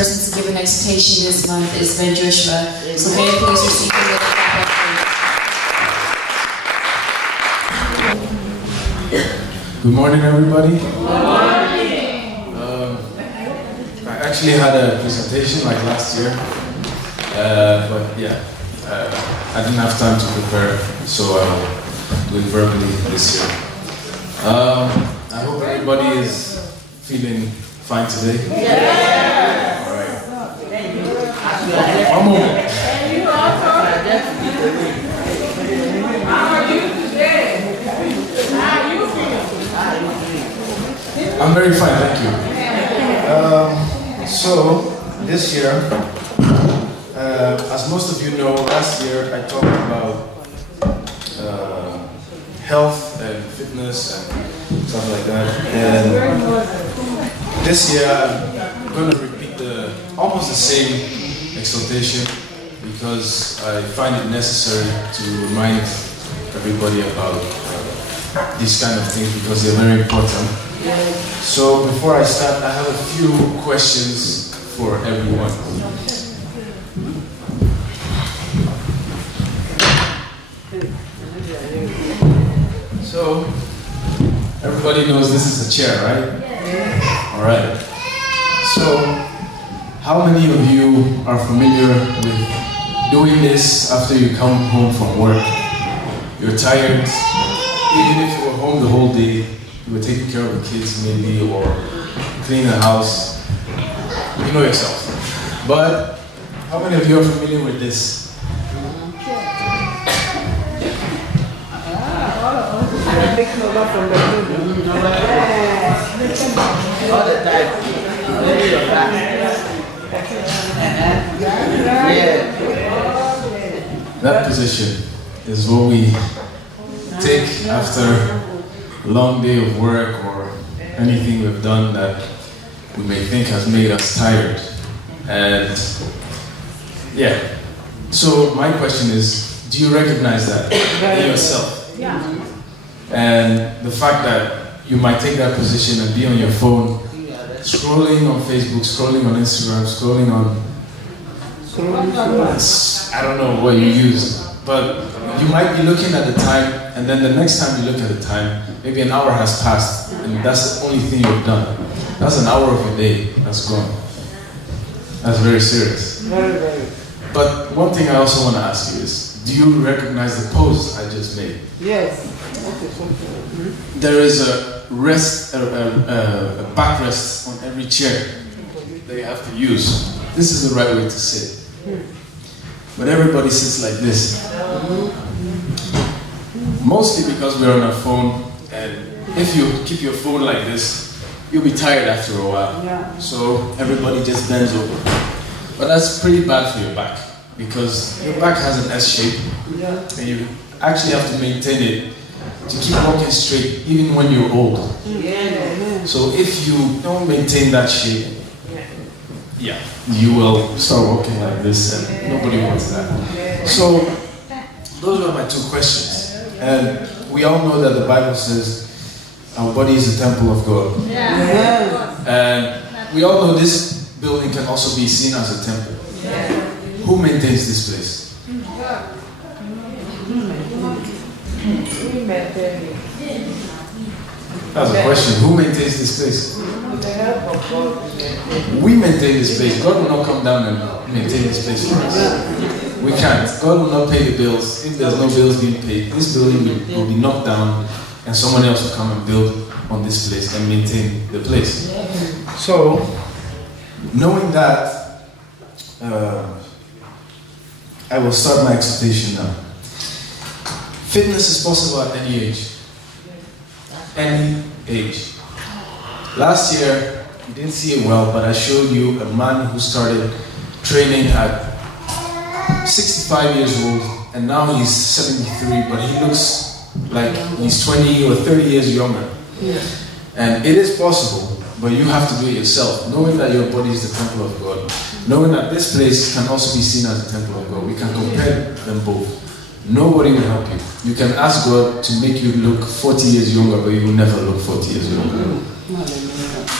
person to give an exhortation this month is Ben Joshua. So can you please receive him with a clap of praise. Good morning, everybody. Good morning. I actually had a presentation like last year, but yeah, I didn't have time to prepare, so I'll do it verbally this year. I hope everybody is feeling fine today. Yeah. All right. One moment. How are you today? How are you feeling? I'm very fine, thank you. So, this year, as most of you know, last year I talked about health and fitness and stuff like that. And this year I'm going to repeat almost the same exhortation because I find it necessary to remind everybody about these kind of things because they're very important. So before I start, I have a few questions for everyone. So, everybody knows this is a chair, right? Alright. So, how many of you are familiar with doing this after you come home from work? You're tired, even if you were home the whole day, you were taking care of the kids maybe, or cleaning the house. You know yourself. But, how many of you are familiar with this? All the time. That position is what we take after a long day of work or anything we've done that we may think has made us tired. And yeah, so my question is, do you recognize that in yourself? Yeah. And the fact that you might take that position and be on your phone, scrolling on Facebook, scrolling on Instagram, scrolling on, I don't know what you use, but you might be looking at the time, and then the next time you look at the time, maybe an hour has passed, and that's the only thing you've done. That's an hour of your day that's gone. That's very serious. Very, very. But one thing I also want to ask you is, do you recognize the pose I just made? Yes. There is a rest, a backrest on every chair that you have to use. This is the right way to sit. But everybody sits like this. Mostly because we're on our phone, and if you keep your phone like this, you'll be tired after a while. So everybody just bends over. But that's pretty bad for your back, because your back has an S shape, and you actually have to maintain it to keep walking straight even when you're old. So if you don't maintain that shape, you will start walking like this, and nobody wants that. So those are my two questions. And we all know that the Bible says our body is the temple of God. And we all know this building can also be seen as a temple. Who maintains this place? That's a question. Who maintains this place? We maintain this place. God will not come down and maintain this place for us. We can't. God will not pay the bills. If there's no bills being paid, this building will be knocked down and someone else will come and build on this place and maintain the place. So, knowing that, I will start my exhortation now. Fitness is possible at any age. Any age. Last year, you didn't see it well, but I showed you a man who started training at 65 years old, and now he's 73, but he looks like he's 20 or 30 years younger. And it is possible, but you have to do it yourself, knowing that your body is the temple of God, knowing that this place can also be seen as the temple of God. We can compare them both. Nobody will help you. You can ask God to make you look 40 years younger, but you will never look 40 years younger.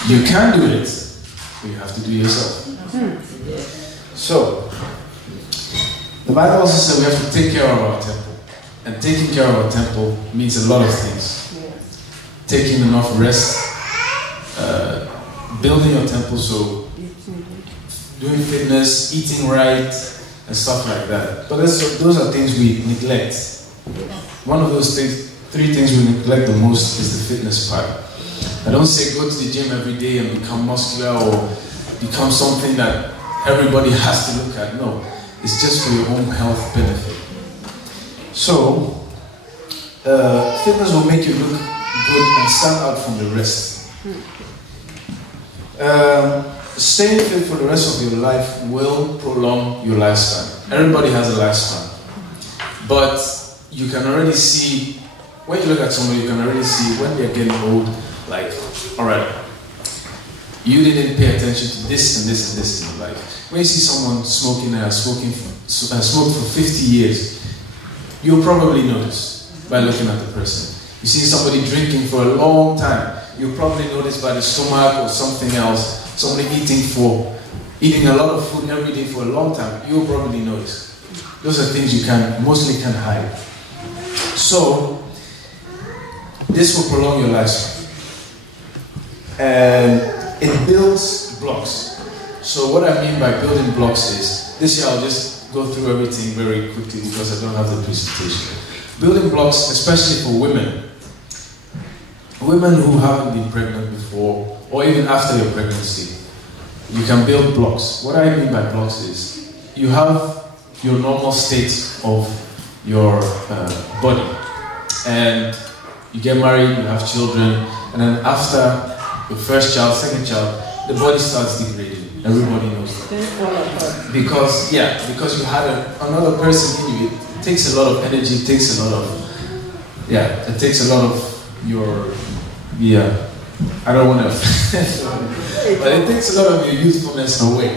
You can do it, but you have to do it yourself. So, the Bible also says we have to take care of our temple. And taking care of our temple means a lot of things. Taking enough rest, building your temple, so doing fitness, eating right, and stuff like that. But those are things we neglect. One of those things, 3 things we neglect the most is the fitness part. I don't say go to the gym every day and become muscular or become something that everybody has to look at. No, it's just for your own health benefit. So, fitness will make you look good and stand out from the rest. Staying fit for the rest of your life will prolong your lifespan. Everybody has a lifespan. But you can already see, when you look at somebody, you can already see when they're getting old, like, alright, you didn't pay attention to this and this and this in your life. When you see someone smoking and smoked for 50 years, you'll probably notice by looking at the person. You see somebody drinking for a long time, you'll probably notice by the stomach or something else. Somebody eating a lot of food every day for a long time, you'll probably notice. Those are things you mostly can't hide. So, this will prolong your lifespan. And it builds blocks. So what I mean by building blocks is, this year I'll just go through everything very quickly because I don't have the presentation. Building blocks, especially for women. Women who haven't been pregnant before, or even after your pregnancy, you can build blocks. What I mean by blocks is, you have your normal state of your body, and you get married, you have children, and then after your first child, second child, the body starts degrading. Everybody knows that. Because you had another person in you. It takes a lot of energy, it takes a lot of your, I don't want to, but it takes a lot of your youthfulness away.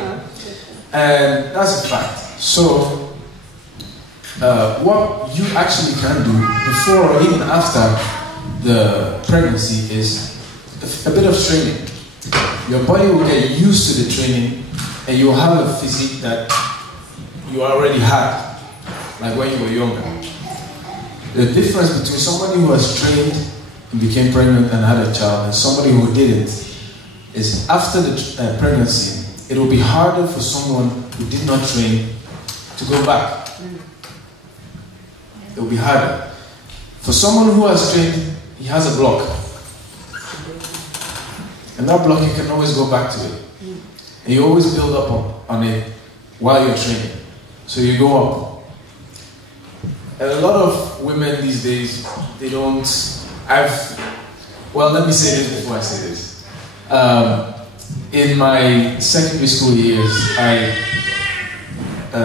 And that's a fact. So, what you actually can do before or even after the pregnancy is a bit of training. Your body will get used to the training and you will have a physique that you already had, like when you were younger. The difference between somebody who has trained and became pregnant and had a child and somebody who didn't is after the pregnancy, it will be harder for someone who did not train to go back. It will be harder. For someone who has trained, he has a block. And that block, you can always go back to it. And you always build up on it while you're training. So you go up. And a lot of women these days, they don't, let me say this before I say this. In my secondary school years, I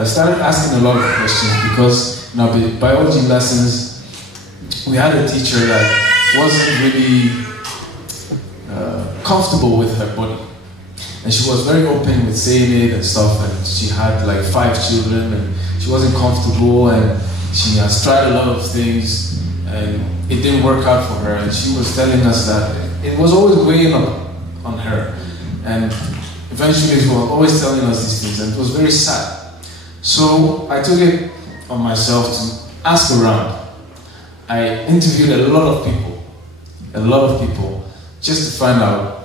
started asking a lot of questions because in our biology lessons, we had a teacher that wasn't really comfortable with her body. And she was very open with saying it and stuff, and she had like 5 children and she wasn't comfortable and she has tried a lot of things and it didn't work out for her, and she was telling us that it was always weighing on her, and eventually she was always telling us these things, and it was very sad. So I took it on myself to ask around. I interviewed a lot of people, just to find out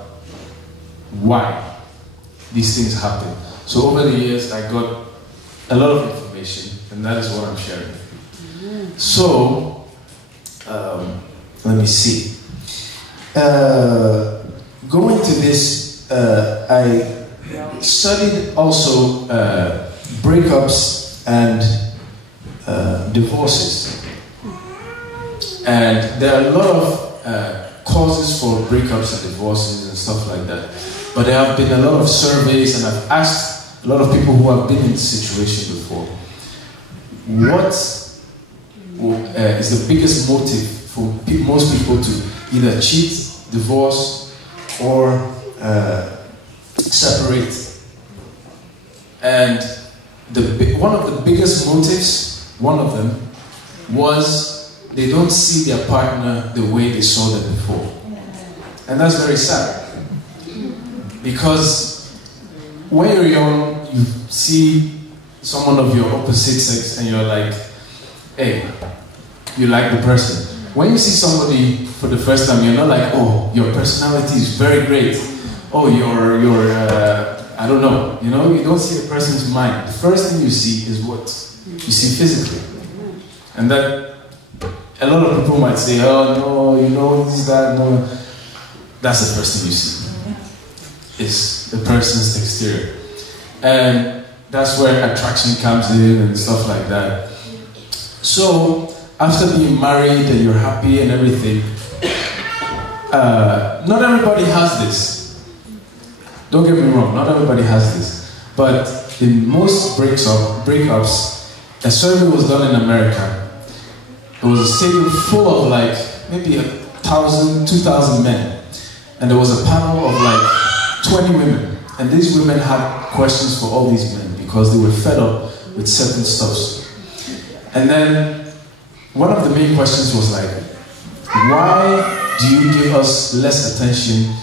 why these things happen. So over the years, I got a lot of information, and that is what I'm sharing. So, let me see. Going to this, I studied also breakups and divorces. And there are a lot of causes for breakups and divorces and stuff like that. But there have been a lot of surveys, and I've asked a lot of people who have been in this situation before, what is the biggest motive for most people to either cheat, divorce, or separate? And one of the biggest motives, one of them, was they don't see their partner the way they saw them before. And that's very sad. Because when you're young, you see someone of your opposite sex and you're like, hey, you like the person. When you see somebody for the first time, you're not like, oh, your personality is very great. Oh, you're I don't know. You know, you don't see the person's mind. The first thing you see is what you see physically. And that, a lot of people might say, oh, no, you know, this, that, no. That's the first thing you see. Is the person's exterior. And that's where attraction comes in and stuff like that. So, after being married and you're happy and everything, not everybody has this. Don't get me wrong, not everybody has this. But in most breakups, a survey was done in America. It was a stadium full of like maybe 1,000, 2,000 men. And there was a panel of like 20 women. And these women had questions for all these men because they were fed up with certain stuff. And then one of the main questions was like, why do you give us less attention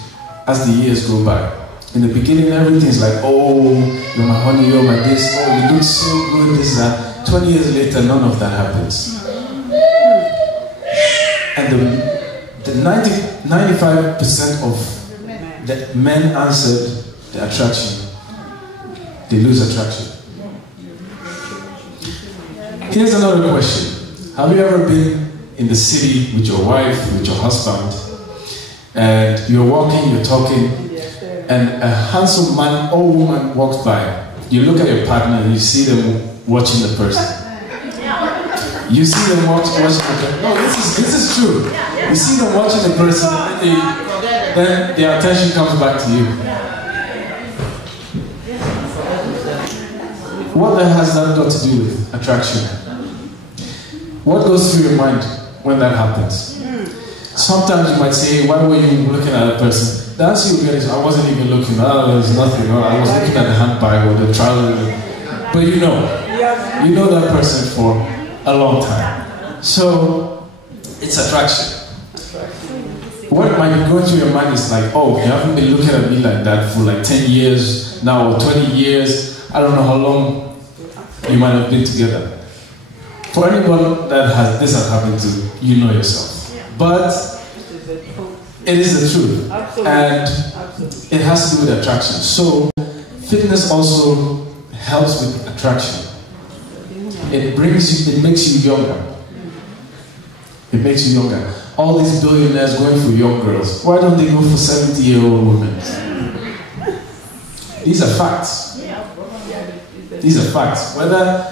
as the years go by? In the beginning, everything's like, oh, you're my honey, you're my this, oh, you look so good, this, that. 20 years later, none of that happens. And the 95% of the men answered the attraction. They lose attraction. Here's another question. Have you ever been in the city with your wife, with your husband, and you're walking, you're talking, and a handsome man or woman walks by. You look at your partner and you see them watching the person. You see them watching the person. No, this is true. You see them watching the person, and then their attention comes back to you. What the hell has that got to do with attraction? What goes through your mind when that happens? Sometimes you might say, why were you looking at a person? The answer you get is, I wasn't even looking. Oh, there's nothing. Oh, I was looking at the handbag or the trousers. But you know that person for a long time. So, it's attraction. What might be going through your mind is like, oh, you haven't been looking at me like that for like 10 years now, or 20 years. I don't know how long you might have been together. For anyone that this has happened to, you know yourself. But it is the truth. And it has to do with attraction. So fitness also helps with attraction. It makes you younger. It makes you younger. All these billionaires going for young girls. Why don't they go for 70-year-old women? These are facts. These are facts. Whether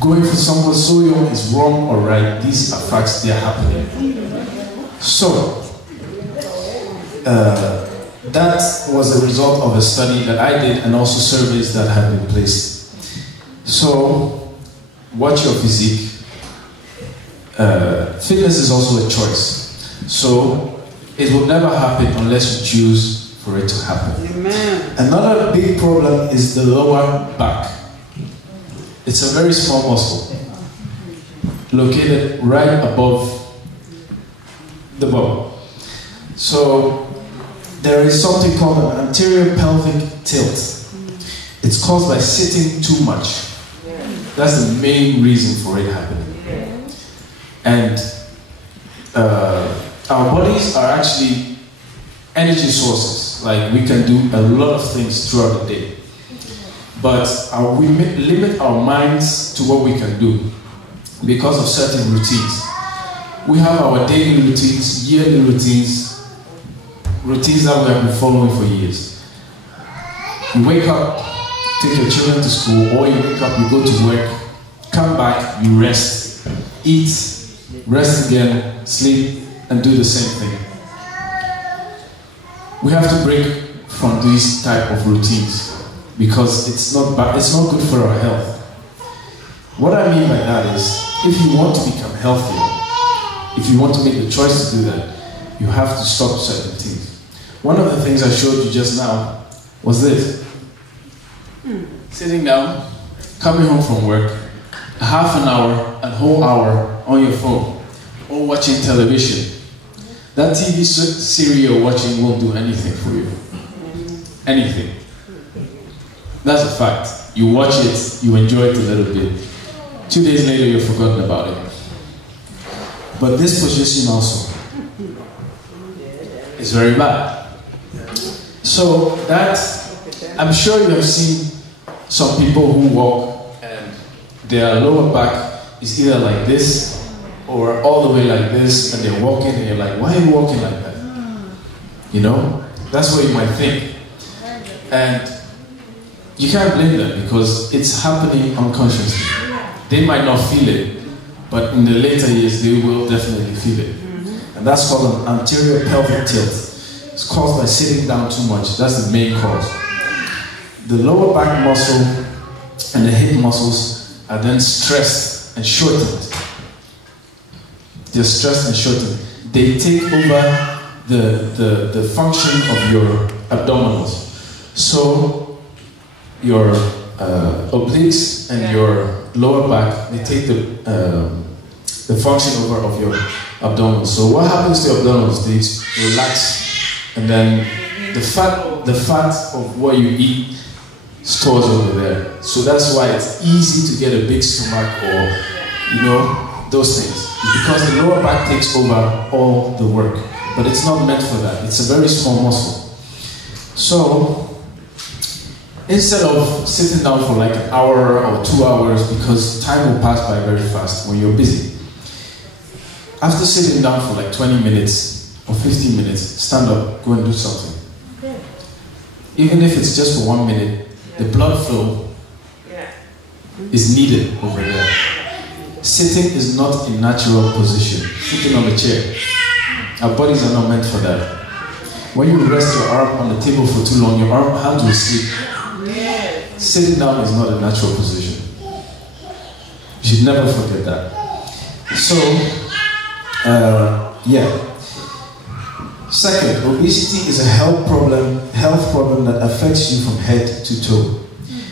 going for someone so young is wrong or right, these are facts, they are happening. So, that was the result of a study that I did and also surveys that have been placed. So, watch your physique. Fitness is also a choice. So, it will never happen unless you choose for it to happen. Amen. Another big problem is the lower back. It's a very small muscle, located right above the bum. So there is something called an anterior pelvic tilt. It's caused by sitting too much. That's the main reason for it happening. And our bodies are actually energy sources. Like, we can do a lot of things throughout the day. But we limit our minds to what we can do because of certain routines. We have our daily routines, yearly routines that we have been following for years. You wake up, take your children to school, or you wake up, you go to work, come back, you rest, eat, rest again, sleep, and do the same thing. We have to break from these type of routines, because it's not good for our health. What I mean by that is, if you want to become healthier, if you want to make the choice to do that, you have to stop certain things. One of the things I showed you just now was this. Sitting down, coming home from work, a half an hour, a whole hour on your phone, or watching television. That TV series you're watching won't do anything for you. Anything. That's a fact. You watch it, you enjoy it a little bit. 2 days later, you've forgotten about it. But this position also is very bad. So that, I'm sure you have seen some people who walk and their lower back is either like this or all the way like this, and they're walking and you're like, why are you walking like that? You know? That's what you might think. And you can't blame them because it's happening unconsciously. They might not feel it, but in the later years they will definitely feel it. And that's called an anterior pelvic tilt. It's caused by sitting down too much. That's the main cause. The lower back muscle and the hip muscles are then stressed and shortened. They're stressed and shortened. They take over the function of your abdominals. So your obliques and your lower back, they take the function over of your abdominals. So what happens to your abdominals? They relax, and then the fat of what you eat stores over there. So that's why it's easy to get a big stomach or, you know, those things. Because the lower back takes over all the work. But it's not meant for that. It's a very small muscle. So, instead of sitting down for like an hour or 2 hours, because time will pass by very fast when you're busy. After sitting down for like 20 minutes or 15 minutes, stand up, go and do something. Even if it's just for 1 minute, the blood flow is needed over there. Sitting is not a natural position. Sitting on a chair. Our bodies are not meant for that. When you rest your arm on the table for too long, your hands will slip. Sitting down is not a natural position. You should never forget that. So, yeah. Second, obesity is a health problem that affects you from head to toe.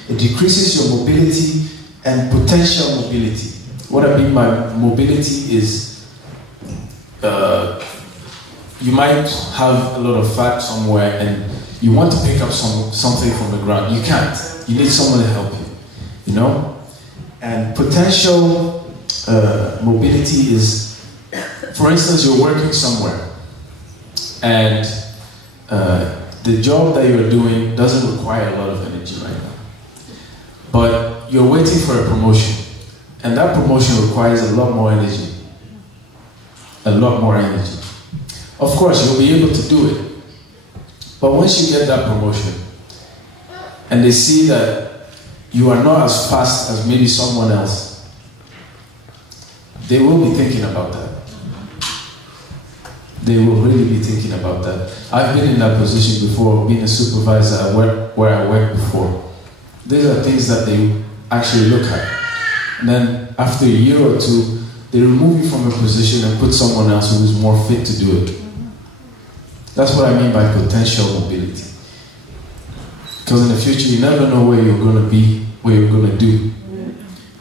It decreases your mobility and potential mobility. What I mean by mobility is you might have a lot of fat somewhere and you want to pick up something from the ground. You can't. You need someone to help you. You know? And potential mobility is, for instance, you're working somewhere and the job that you're doing doesn't require a lot of energy right now. But you're waiting for a promotion. And that promotion requires a lot more energy. A lot more energy. Of course, you'll be able to do it. But once you get that promotion, and they see that you are not as fast as maybe someone else, they will be thinking about that. They will really be thinking about that. I've been in that position before, being a supervisor where I worked before. These are things that they actually look at. And then after a year or two, they remove you from a position and put someone else who is more fit to do it. That's what I mean by potential mobility. Because in the future, you never know where you're going to be, what you're going to do.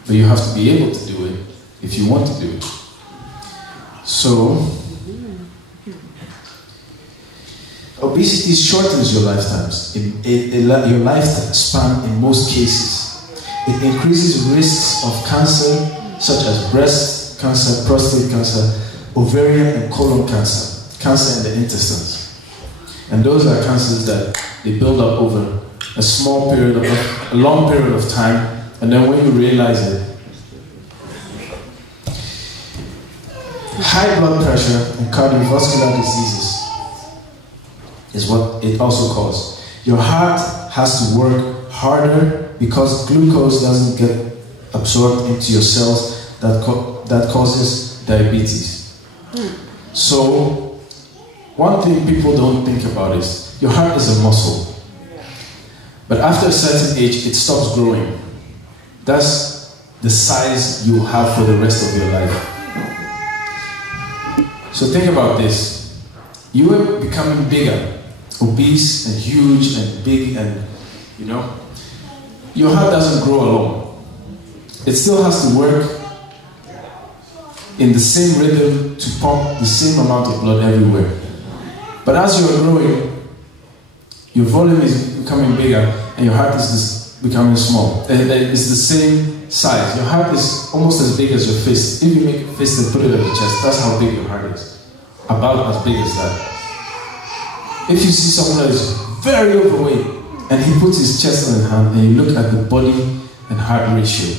But you have to be able to do it if you want to do it. So, obesity shortens your lifetimes, your lifespan in most cases. It increases risks of cancer, such as breast cancer, prostate cancer, ovarian and colon cancer, cancer in the intestines. And those are cancers that they build up over a long period of time, and then when you realize it, high blood pressure and cardiovascular diseases is what it also causes. Your heart has to work harder because glucose doesn't get absorbed into your cells that causes diabetes. So, one thing people don't think about is, your heart is a muscle. But after a certain age, it stops growing. That's the size you have for the rest of your life. So think about this. You are becoming bigger, obese and huge and big and, you know, your heart doesn't grow alone. It still has to work in the same rhythm to pump the same amount of blood everywhere. But as you're growing, your volume is becoming bigger and your heart is becoming small. It's the same size. Your heart is almost as big as your fist. If you make a fist and put it on your chest, that's how big your heart is. About as big as that. If you see someone that is very overweight and he puts his chest on his hand and you look at the body and heart ratio,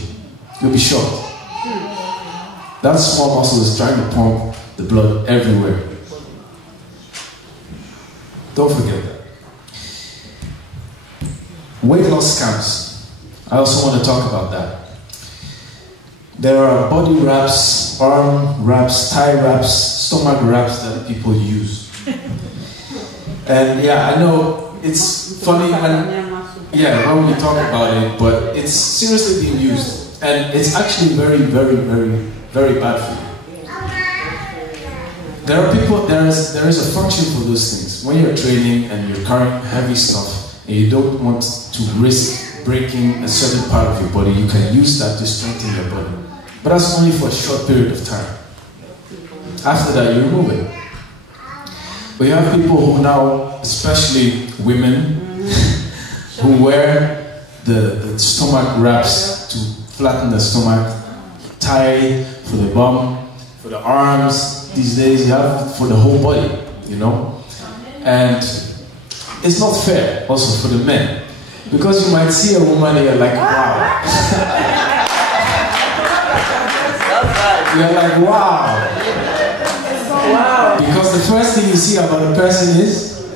you'll be shocked. That small muscle is trying to pump the blood everywhere. Don't forget that. Weight loss scams. I also want to talk about that. There are body wraps, arm wraps, thigh wraps, stomach wraps that people use. And yeah, I know it's funny when we talk about it, but it's seriously being used. And it's actually very, very, very, very bad for you. There is a function for those things. When you're training and you're carrying heavy stuff and you don't want to risk breaking a certain part of your body, you can use that to strengthen your body. But that's only for a short period of time. After that, you remove it. But you have people who now, especially women, who wear the stomach wraps to flatten the stomach, tie for the bum, for the arms. These days you have for the whole body, you know? And it's not fair also for the men. Because you might see a woman and you're like, wow. You're like, wow. Wow. Because the first thing you see about a person is?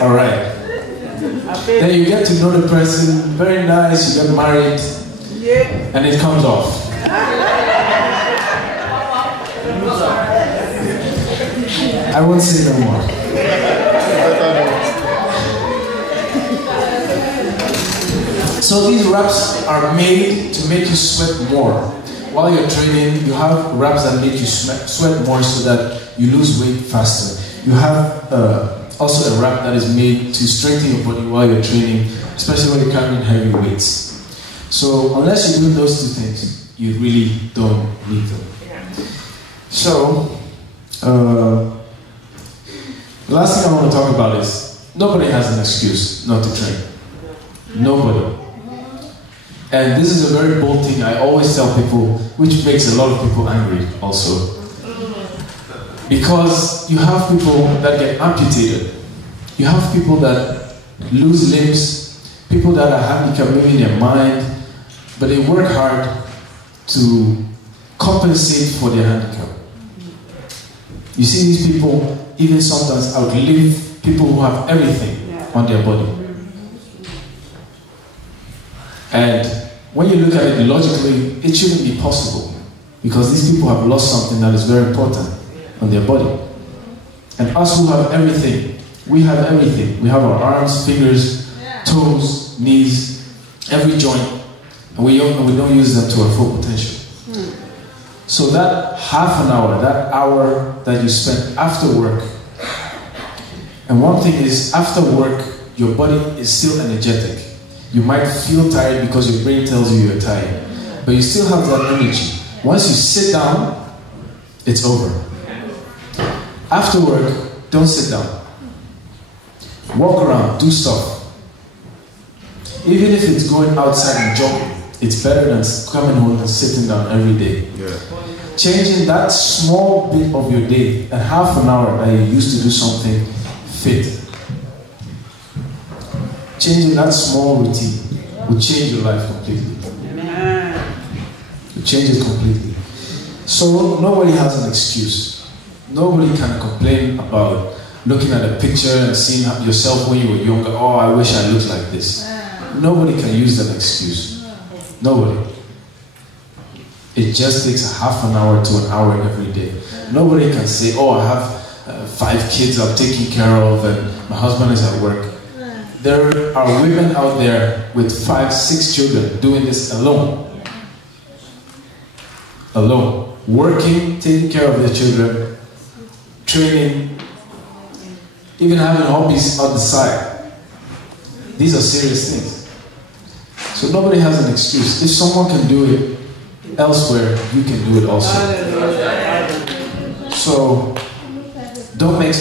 Alright. Then you get to know the person, very nice, you get married, and it comes off. I won't say no more. So these wraps are made to make you sweat more. While you're training, you have wraps that make you sweat more so that you lose weight faster. You have also a wrap that is made to strengthen your body while you're training, especially when you're carrying heavy weights. So unless you do those two things, you really don't need them. So, the last thing I want to talk about is nobody has an excuse not to train. Nobody. And this is a very bold thing I always tell people, which makes a lot of people angry also. Because you have people that get amputated. You have people that lose limbs, people that are handicapped maybe in their mind, but they work hard to compensate for their handicap. You see these people even sometimes outlive people who have everything on their body. And when you look at it logically, it shouldn't be possible because these people have lost something that is very important on their body. And us who have everything, we have everything. We have our arms, fingers, toes, knees, every joint, and we don't use them to our full potential. So that half an hour, that hour that you spend after work, and one thing is, after work, your body is still energetic. You might feel tired because your brain tells you you're tired, but you still have that energy. Once you sit down, it's over. After work, don't sit down. Walk around, do stuff. Even if it's going outside and jogging, it's better than coming home and sitting down every day. Changing that small bit of your day, and half an hour that you used to do something fit. Changing that small routine will change your life completely. It will change it completely. So nobody has an excuse. Nobody can complain about looking at a picture and seeing yourself when you were younger. Oh, I wish I looked like this. Nobody can use that excuse. Nobody. It just takes a half an hour to an hour every day. Nobody can say, oh, I have 5 kids I'm taking care of and my husband is at work. There are women out there with 5, 6 children doing this alone. Alone. Working, taking care of their children, training, even having hobbies on the side. These are serious things. So nobody has an excuse. If someone can do it elsewhere, you can do it also. So don't make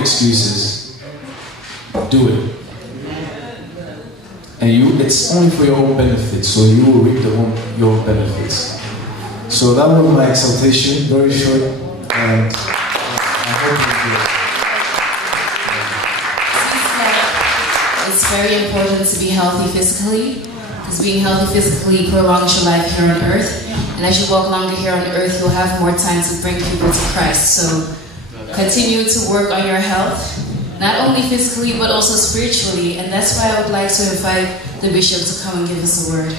excuses. Do it. and it's only for your own benefit, so you will reap your own benefits. So that was my exhortation, very short, and I hope you It's very important to be healthy physically, because being healthy physically prolongs your life here on earth, and as you walk longer here on earth, you'll have more time to bring people to Christ. So continue to work on your health, not only physically but also spiritually, and that's why I would like to invite the bishop to come and give us a word.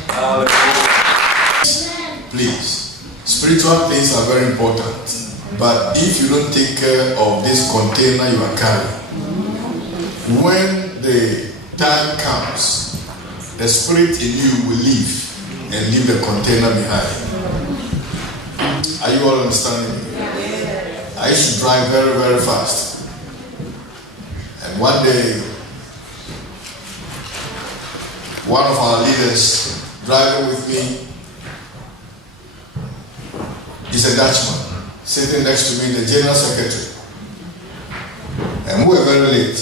Please, spiritual things are very important, but if you don't take care of this container you are carrying, when the time comes, the spirit in you will leave and leave the container behind. Are you all understanding me? I used to drive very, very fast. And one day, one of our leaders driving with me is a Dutchman, sitting next to me, the general secretary. And we were very late.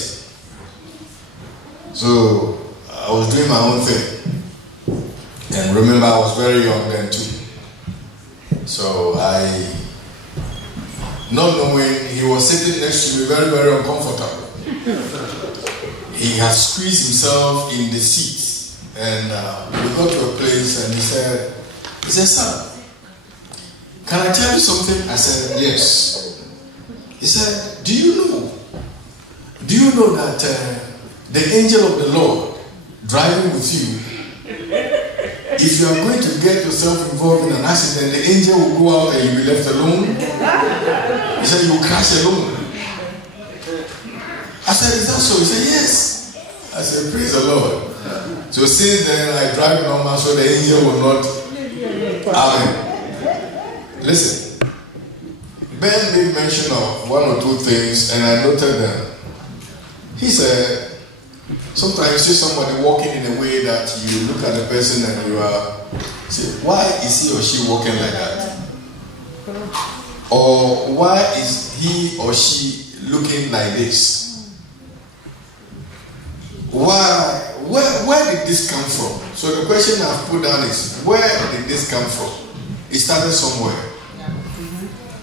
So I was doing my own thing. And remember, I was very young then too. So not knowing, he was sitting next to me very, very uncomfortable. He had squeezed himself in the seat. And we got to a place and he said, son, can I tell you something? I said, yes. He said, do you know that the angel of the Lord driving with you, if you are going to get yourself involved in an accident, the angel will go out and you'll be left alone? He said, you will crash alone. I said, is that so? He said, yes. I said, praise the Lord. So since then, I drive normal so the angel will not. Amen. Listen, Ben made mention of one or two things and I noted them. He said, sometimes you see somebody walking in a way that you look at the person and you say, why is he or she walking like that? Or why is he or she looking like this? Where did this come from? So the question I've put down is, where did this come from? It started somewhere.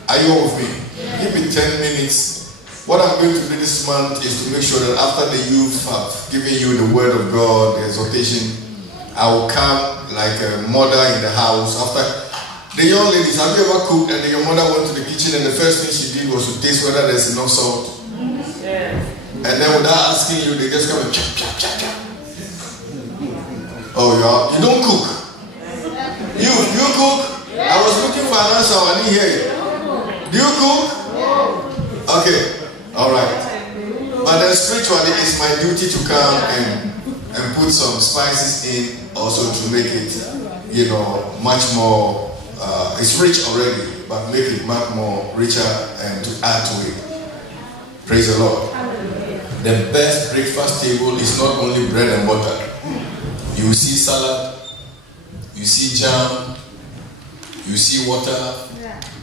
Are you all with me? Give me 10 minutes. What I'm going to do this month is to make sure that after the youth have given you the word of God, the exhortation, I will come like a mother in the house. After the young ladies, have you ever cooked and then your mother went to the kitchen and the first thing she did was to taste whether there's enough salt? Yeah. And then without asking you, they just come and chop, chop, chop, chop. Oh, you don't cook. You cook? I was looking for an answer, I didn't hear you. Do you cook? Okay. All right, but then spiritually, it's my duty to come and put some spices in also to make it, much more. It's rich already, but make it much more richer and to add to it. Praise the Lord. The best breakfast table is not only bread and butter. You see salad, you see jam, you see water,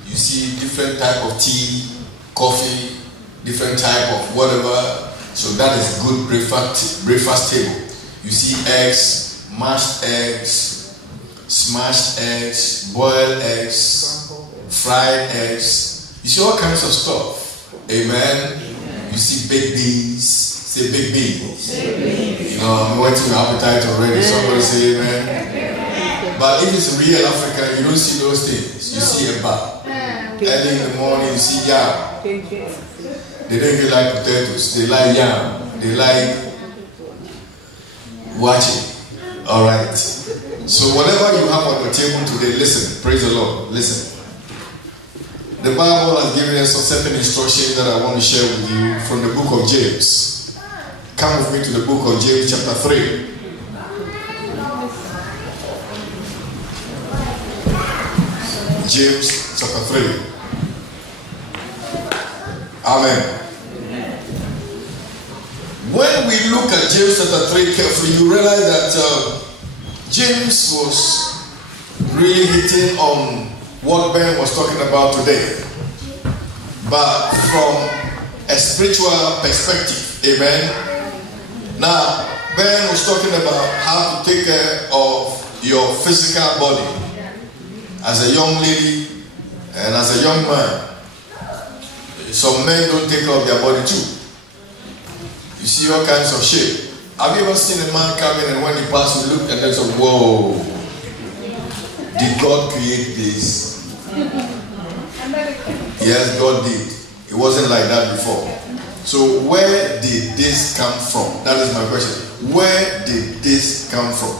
you see different type of tea, coffee, different type of whatever. So that is good breakfast table. You see eggs, mashed eggs, smashed eggs, boiled eggs, fried eggs. You see all kinds of stuff. Amen. You see baked beans. Say baked beans. I'm whetting your appetite already. Somebody say amen. But if it's real African, you don't see those things. You see a bar. Early in the morning, you see yam. They don't even like potatoes. They like yam. They like watching. Alright. So whatever you have on your table today, listen. Praise the Lord. Listen. The Bible has given us some certain instructions that I want to share with you from the book of James. Come with me to the book of James chapter 3. James chapter 3. Amen. When we look at James chapter 3 carefully, you realize that James was really hitting on what Ben was talking about today, but from a spiritual perspective. Amen. Now, Ben was talking about how to take care of your physical body as a young lady and as a young man. Some men don't take care of their body too. You see all kinds of shape. Have you ever seen a man come in and when he passes, you look and there's a whoa. Did God create this? Yes, God did. It wasn't like that before. So where did this come from? That is my question. Where did this come from?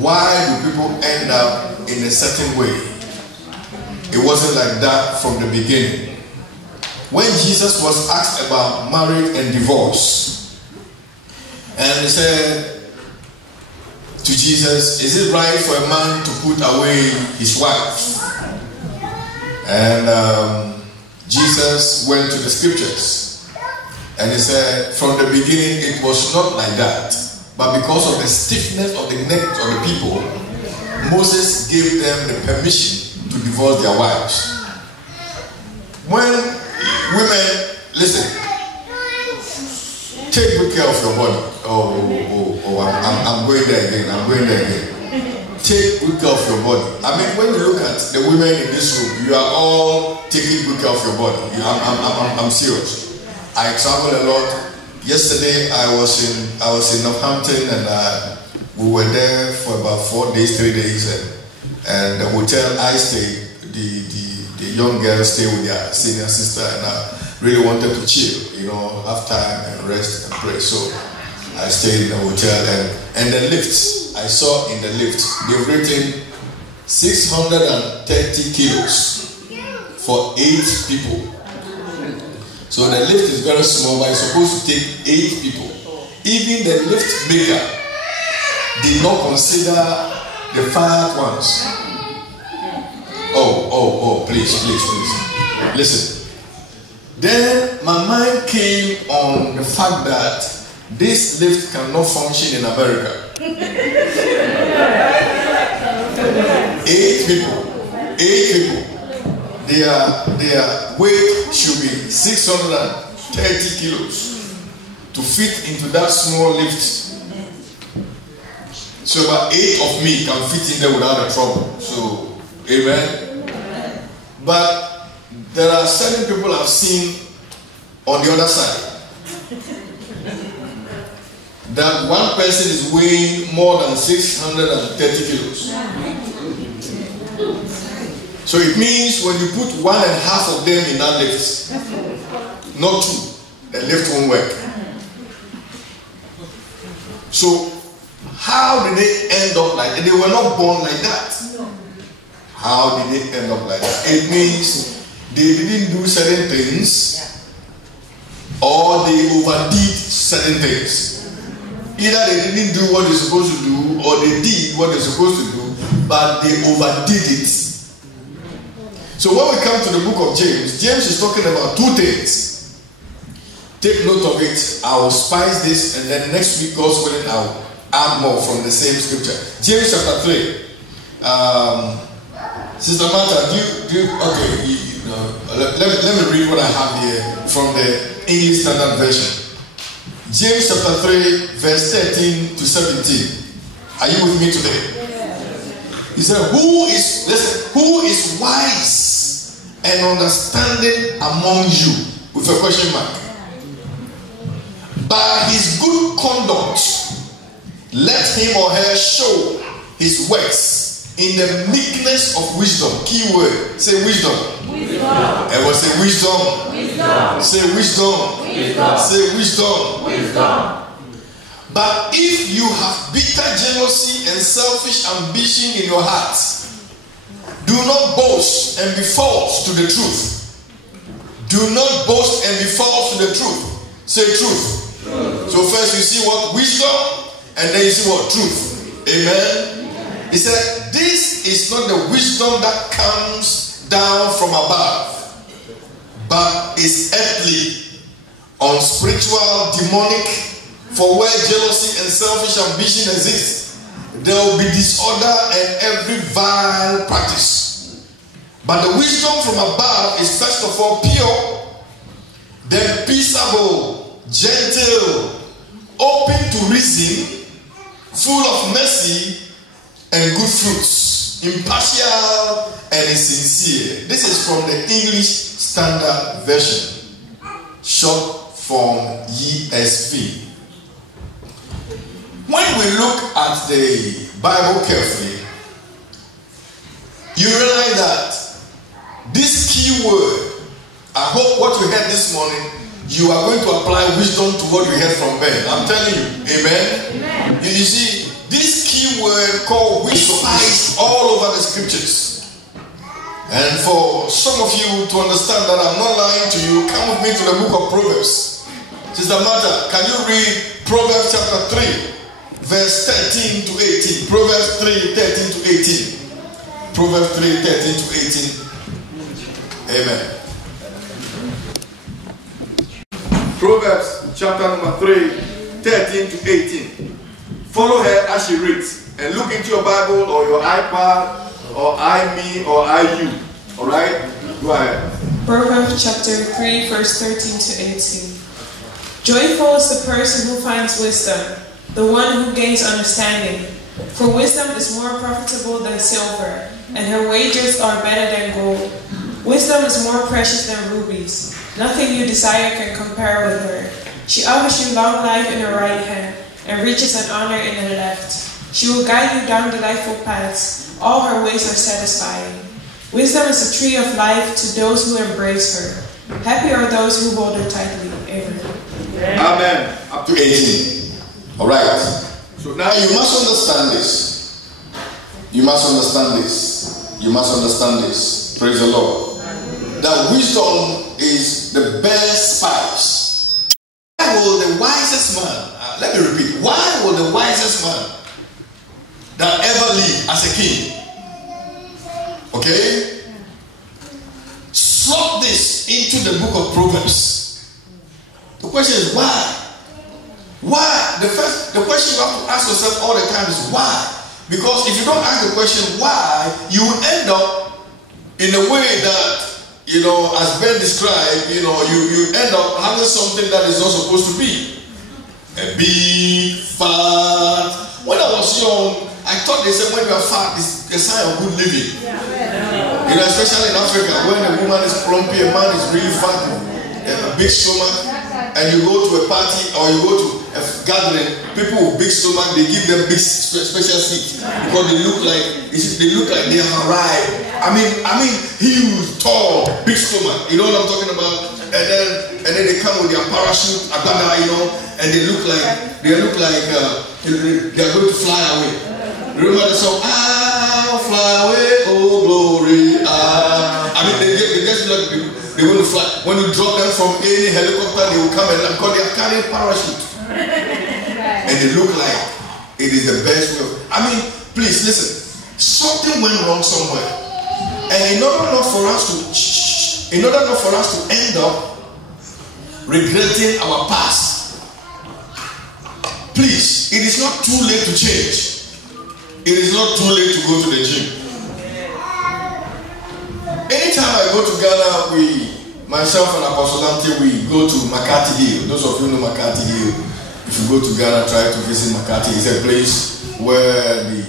Why do people end up in a certain way? It wasn't like that from the beginning. When Jesus was asked about marriage and divorce, and he said to Jesus, is it right for a man to put away his wife? And Jesus went to the scriptures and he said, from the beginning it was not like that. But because of the stiffness of the neck of the people, Moses gave them the permission to divorce their wives. When women, listen, take good care of your body. I'm going there again. Take good care of your body. I mean, when you look at the women in this room, you are all taking good care of your body. I'm serious. I travel a lot. Yesterday I was in Northampton and we were there for about 4 days, 3 days, and the hotel I stayed, the young girls stayed with their senior sister, and I really wanted to chill, have time and rest and pray. So I stayed in the hotel and the lift, I saw in the lift, they've written 630 kilos for 8 people. So the lift is very small, but it's supposed to take 8 people. Even the lift maker did not consider the fat ones. Please. Listen. Then my mind came on the fact that this lift cannot function in America. 8 people. Their weight should be 630 kilos to fit into that small lift. So about 8 of me can fit in there without a trouble. So, amen. But there are certain people I've seen on the other side that one person is weighing more than 630 kilos. So it means when you put 1.5 of them in that lift, not 2, the lift won't work. So how did they end up like that? They were not born like that. How did they end up like that? It means they didn't do certain things or they overdid certain things. Either they didn't do what they're supposed to do or they did what they're supposed to do, but they overdid it. So when we come to the book of James, James is talking about 2 things. Take note of it. I will spice this, and then next week, God's willing, I will add more from the same scripture. James chapter 3. Sister Martha, let me read what I have here from the English Standard Version. James chapter 3, verse 13 to 17. Are you with me today? He said, who is wise and understanding among you? With a question mark. By his good conduct, let him or her show his works in the meekness of wisdom. Key word. Say wisdom. Everyone say wisdom. Say wisdom. Say wisdom. But if you have bitter jealousy and selfish ambition in your hearts, do not boast and be false to the truth. Do not boast and be false to the truth. Say truth. So first you see what? Wisdom, and then you see what? Truth. Amen. He said, this is not the wisdom that comes down from above, but is earthly, unspiritual, demonic. For where jealousy and selfish ambition exist, there will be disorder and every vile practice. But the wisdom from above is first of all pure, then peaceable, gentle, open to reason season, full of mercy and good fruits, impartial and sincere. This is from the English Standard Version, short form ESV. When we look at the Bible carefully, you realize that this key word, I hope what you heard this morning, you are going to apply wisdom to what you heard from Ben. I'm telling you, amen? Amen. You see, this key word called wisdom is all over the scriptures. And for some of you to understand that I'm not lying to you, come with me to the book of Proverbs. Sister Martha, can you read Proverbs chapter 3? Verse 13 to 18. Proverbs 3, 13 to 18. Proverbs 3, 13 to 18. Amen. Proverbs chapter number 3, 13 to 18. Follow her as she reads. And look into your Bible or your iPad or iMe or IU. Alright? Go ahead. Proverbs chapter 3, verse 13 to 18. Joyful is the person who finds wisdom, the one who gains understanding. For wisdom is more profitable than silver, and her wages are better than gold. Wisdom is more precious than rubies. Nothing you desire can compare with her. She offers you long life in her right hand, and riches and honor in her left. She will guide you down delightful paths. All her ways are satisfying. Wisdom is a tree of life to those who embrace her. Happy are those who hold her tightly. Amen. Amen. Up to 18. Alright. So now you must understand this. You must understand this. You must understand this. Praise the Lord. That wisdom is the best spice. Why will the wisest man, let me repeat, why will the wisest man that ever lived as a king, okay, slot this into the book of Proverbs? The question is why? Why? The question you have to ask yourself all the time is why? Because if you don't ask the question why, you will end up in a way that, as Ben described, you end up having something that is not supposed to be. A big, fat. When I was young, I thought they said when you are fat, it's a sign of good living. Especially in Africa, when a woman is plumpy, a man is really fat, a big stomach, and you go to a party or you go to a gathering, people with big stomach, they give them big special seats because they look like they have arrived. I mean, huge, tall, big stomach. You know what I'm talking about? And then they come with their parachute, and they look like they are going to fly away. Remember the song? Ah, fly away, oh glory. They just look like they're going to fly. When you drop them from any helicopter, they will come and land because they are carrying parachute. And they look like it is the best way. Please listen. Something went wrong somewhere. And in order not for us to end up regretting our past, please, it is not too late to change. It is not too late to go to the gym. Anytime I go to Ghana, myself and Apostle Ante, we go to Makati Hill. Those of you know Makati Hill. If you go to Ghana, try to visit Makati. It's a place where the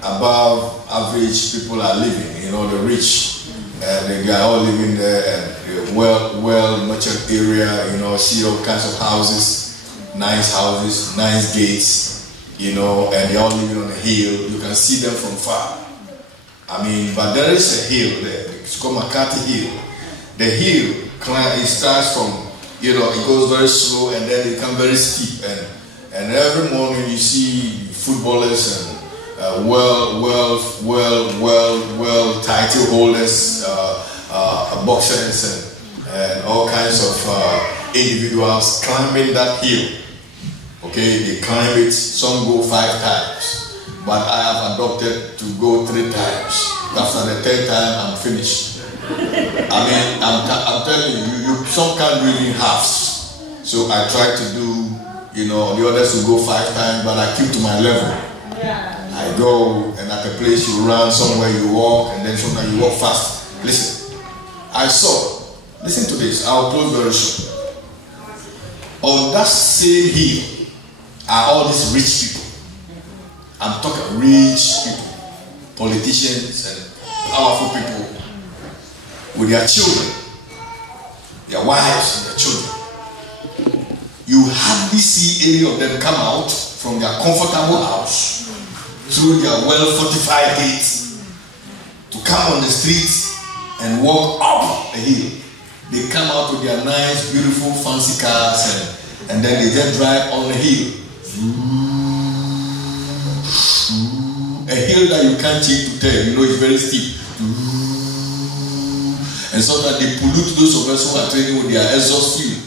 above average people are living. The rich, they are all living there, and well nurtured area. See all kinds of houses, nice gates. And they're all living on a hill. You can see them from far. But there is a hill there. It's called Makati Hill. The hill, it starts from, it goes very slow and then it becomes very steep. And every morning you see footballers and title holders, boxers and all kinds of individuals climbing that hill. Okay, they climb it. Some go 5 times, but I have adopted to go 3 times. After the 3rd time, I'm finished. I'm telling you, some can't do it in halves. So I try to do, the others will go 5 times, but I keep to my level. I go, and at a place you run, somewhere you walk, and then sometimes you walk fast. Listen, listen to this. I'll close very soon. On that same hill, are all these rich people. I'm talking rich people, politicians and powerful people with their children, their wives and their children. You hardly see any of them come out from their comfortable house through their well-fortified gates to come on the street and walk up a hill. They come out with their nice, beautiful, fancy cars and then they just drive on the hill. A hill that you can't change to tell, you know it's very steep. And sometimes they pollute those of us who are training with their exhaust fuel.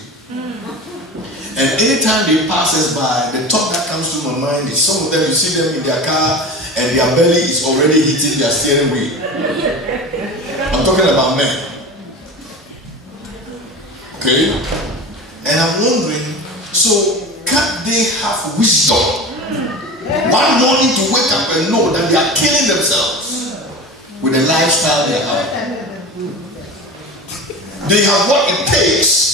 And anytime they pass us by, the thought that comes to my mind is some of them, you see them in their car and their belly is already hitting their steering wheel. I'm talking about men. Okay? And I'm wondering, so can't they have wisdom? One morning to wake up and know that they are killing themselves with the lifestyle they have. They have what it takes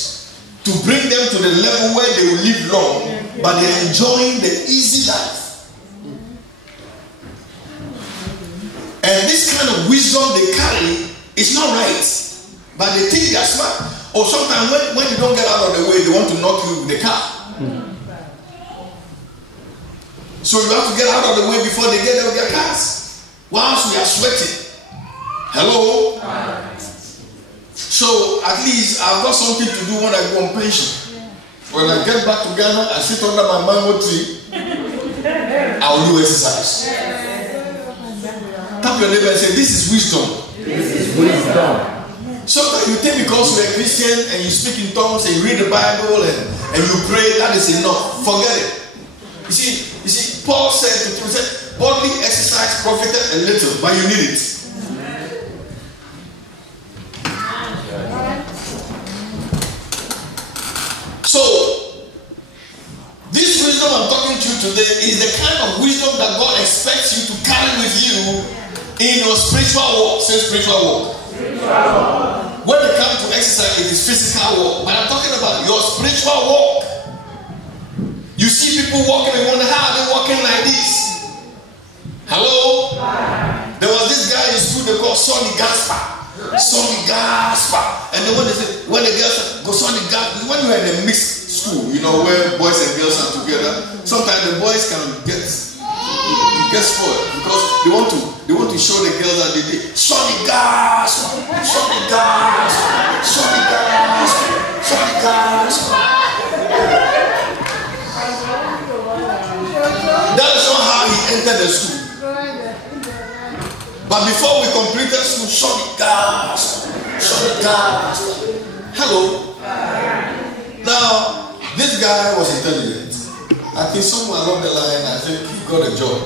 to bring them to the level where they will live long, but they are enjoying the easy life. And this kind of wisdom they carry is not right, but they think they are smart. Or sometimes when you don't get out of the way, they want to knock you with the car. So you have to get out of the way before they get out of their cars. Whilst we are sweating. Hello? So at least I've got something to do when I go on pension. When I get back to Ghana, I sit under my mango tree. I'll do exercise. Tap your neighbor and say, this is wisdom. This is wisdom. Sometimes you think because you're a Christian and you speak in tongues and you read the Bible and you pray, that is enough. Forget it. You see, Paul said to Timothy, bodily exercise profited a little, but you need it. So, this wisdom I'm talking to you today is the kind of wisdom that God expects you to carry with you in your spiritual walk. Say spiritual walk. When it comes to exercise, it is physical walk. But I'm talking about your spiritual walk. You see people walking and wonder how they're walking like this. Hello? There was this guy in school they called Sonny Gaspar. Sonny Gaspar. And then when the girls say, go Sonny Gaspar, when you are in a mixed school, you know, where boys and girls are together, sometimes the boys can get spoiled because they want to show the girls that they did. Sonny Gaspar, Sonny Gaspar, Sonny Gaspar, Sonny Gaspar. That is not how he entered the school. But before we completed school, Sonny Gaspar, Sonny Gaspar. Hello. Now, this guy was intelligent. I think somewhere along the line, I think he got a job.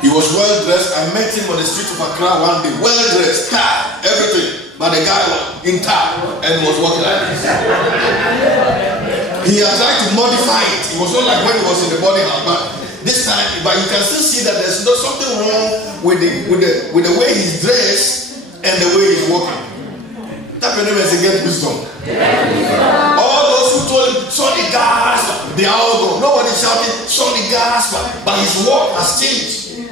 He was well dressed. I met him on the street of Accra one day, well dressed, tie, everything. But the guy was in tie and was walking like this. He had tried to modify it. It was not like when he was in the body house, but this time, but you can still see that there's not something wrong with the way he's dressed and the way he's walking. Tap your name and say, get wisdom. All those who told him, Sonny Gaspar, they are all gone. Nobody shouting, Sonny Gaspar, but his walk has changed.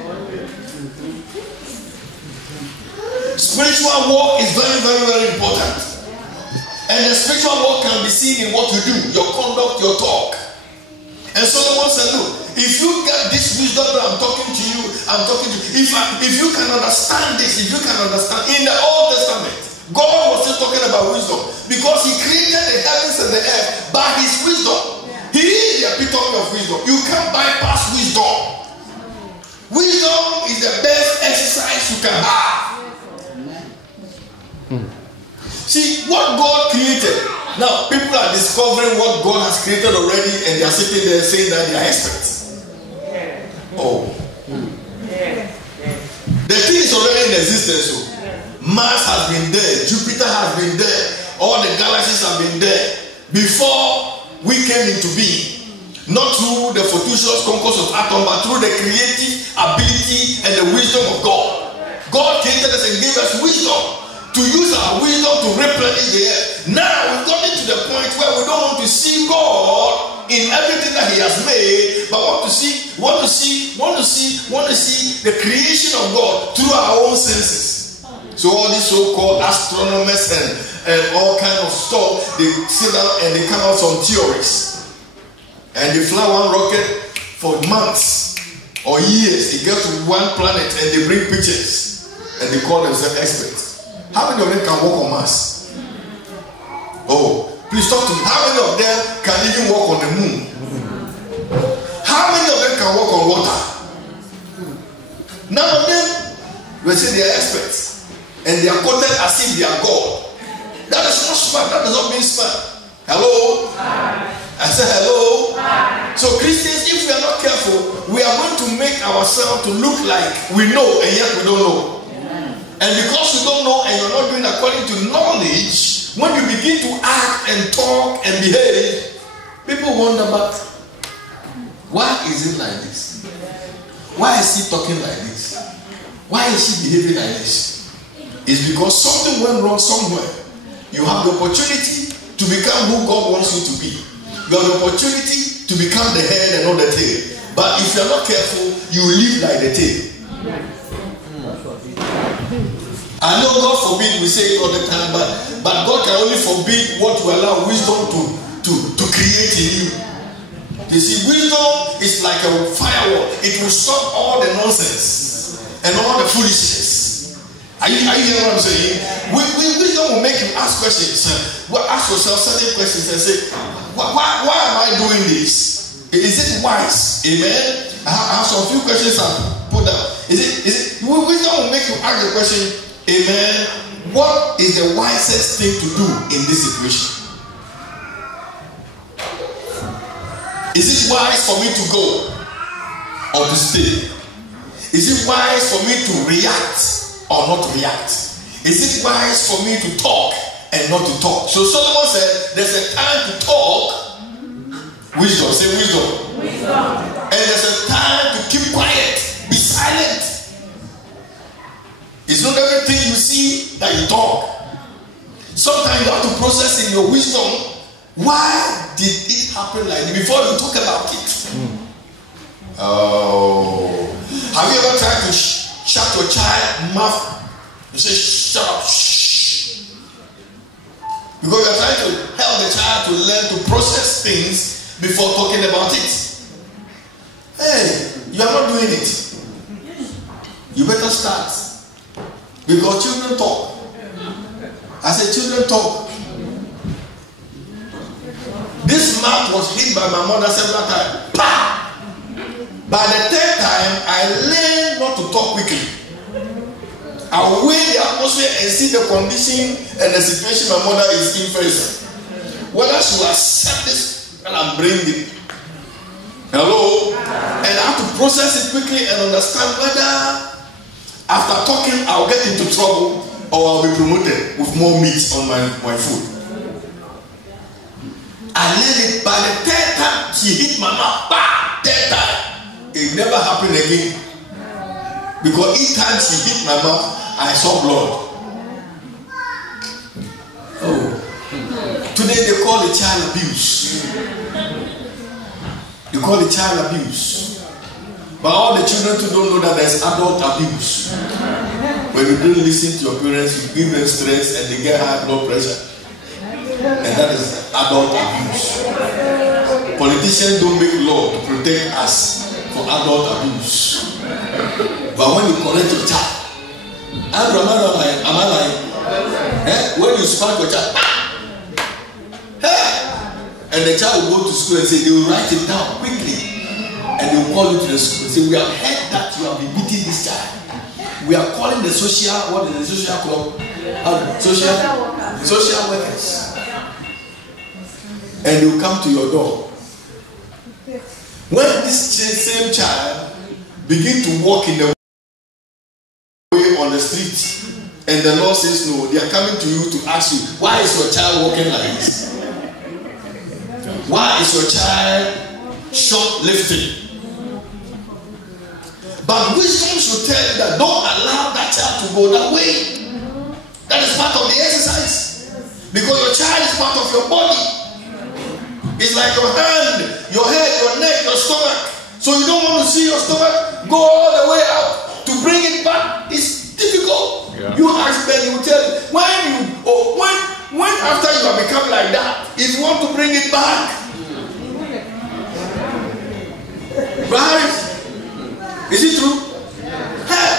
Spiritual walk is very, very, very important. And the spiritual walk can be seen in what you do, your conduct, your talk. And Solomon said, look, if you get this wisdom that I'm talking to you, if you can understand this, if you can understand, in the Old Testament, God was still talking about wisdom because he created the heavens and the earth by his wisdom. He is the epitome of wisdom. You can't bypass wisdom. Wisdom is the best exercise you can have. See, what God created. Now, people are discovering what God has created already and they are sitting there saying that they are experts. Oh. The thing is already in existence. So. Mars has been there. Jupiter has been there. All the galaxies have been there before we came into being. Not through the fortuitous concourse of atoms, but through the creative ability and the wisdom of God. God created us and gave us wisdom to use our wisdom to replenish the earth. Now we've gotten to the point where we don't want to see God in everything that he has made, but want to see the creation of God through our own senses. So all these so-called astronomers and all kind of stuff, they sit down and they come out some theories. And they fly one rocket for months or years. They get to one planet and they bring pictures. And they call themselves experts. How many of them can walk on Mars? Oh, please talk to me. How many of them can even walk on the moon? How many of them can walk on water? None of them. We say they are experts. And they are quoted as if they are God. That is not smart. That does not mean smart. Hello? I said hello. So Christians, if we are not careful, we are going to make ourselves to look like we know and yet we don't know. And because you don't know and you're not doing according to knowledge, when you begin to act and talk and behave, people wonder, but why is it like this? Why is he talking like this? Why is she behaving like this? It's because something went wrong somewhere. You have the opportunity to become who God wants you to be. You have the opportunity to become the head and not the tail. But if you're not careful, you live like the tail. I know God forbid we say it all the time, but God can only forbid what you allow wisdom to create in you. You see, wisdom is like a firewall. It will stop all the nonsense and all the foolishness. Are you hearing what I'm saying? Wisdom will make you ask questions. Ask yourself certain questions and say, why am I doing this? Is it wise? Amen. I have some few questions I'll put down. Wisdom will make you ask the question, amen, what is the wisest thing to do in this situation? Is it wise for me to go or to stay? Is it wise for me to react or not to react? Is it wise for me to talk and not to talk? So Solomon said there's a time to talk, wisdom, say wisdom. And there's a time to keep quiet, be silent. It's not everything you see that you talk. Sometimes you have to process in your wisdom, why did it happen like this before you talk about it? Oh, have you ever tried to shut your child mouth? You say, shut up, shh. Because you're trying to help the child to learn to process things before talking about it. Hey, you are not doing it. You better start. Because children talk. I said, children talk. This mouth was hit by my mother several times. Pa! By the third time, I learned not to talk quickly. I weigh the atmosphere and see the condition and the situation my mother is in first. Whether she will accept this and I bring it. Hello? And I have to process it quickly and understand whether after talking I'll get into trouble or I'll be promoted with more meat on my food. I learned it by the third time she hit my mouth. Bah! Third time. It never happened again. Because each time she hit my mouth, I saw blood. Oh. Today they call it child abuse. They call it child abuse. But all the children too don't know that there's adult abuse. When you don't listen to your parents, you give them stress and they get high blood pressure. And that is adult abuse. Politicians don't make law to protect us from adult abuse. But when you correct your child, Andrew, am I lying? When you spank your child, and the child will go to school and say, they will write it down quickly. And they will call you to the school and say, we have heard that you have been beating this child. We are calling the social, what is the social club? Social workers. And they will come to your door. When this same child begin to walk in the way on the street, and the Lord says no, they are coming to you to ask you, why is your child walking like this? Why is your child shoplifting? But wisdom should tell you that don't allow that child to go that way. That is part of the exercise. Because your child is part of your body. It's like your hand your head, your neck, your stomach. So you don't want to see your stomach go all the way out. To bring it back is difficult. Yeah. You ask them, he will tell you. When after you have become like that, if you want to bring it back, right? Is it true? Hey,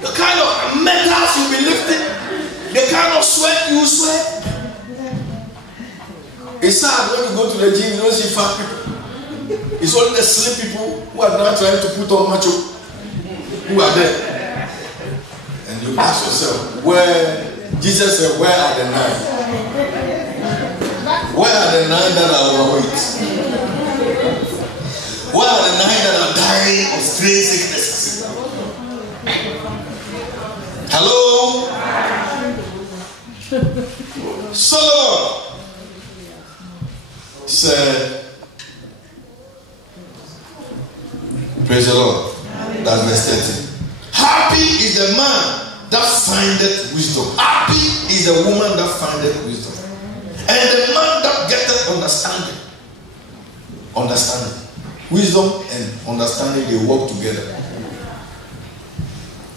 the kind of metals you'll be lifting, the kind of sweat you sweat. It's sad when you go to the gym, you don't see fat people. It's only the slim people who are not trying to put on macho who are there. And you ask yourself, where Jesus said, where are the 9? Where are the 9 that are overweight? Where are the 9 that are dying of strange sicknesses? Hello? Solomon said, praise the Lord. That's verse 13. Happy is the man that findeth wisdom. Happy is the woman that findeth wisdom. And the man that getteth understanding. Understanding. Wisdom and understanding, they work together.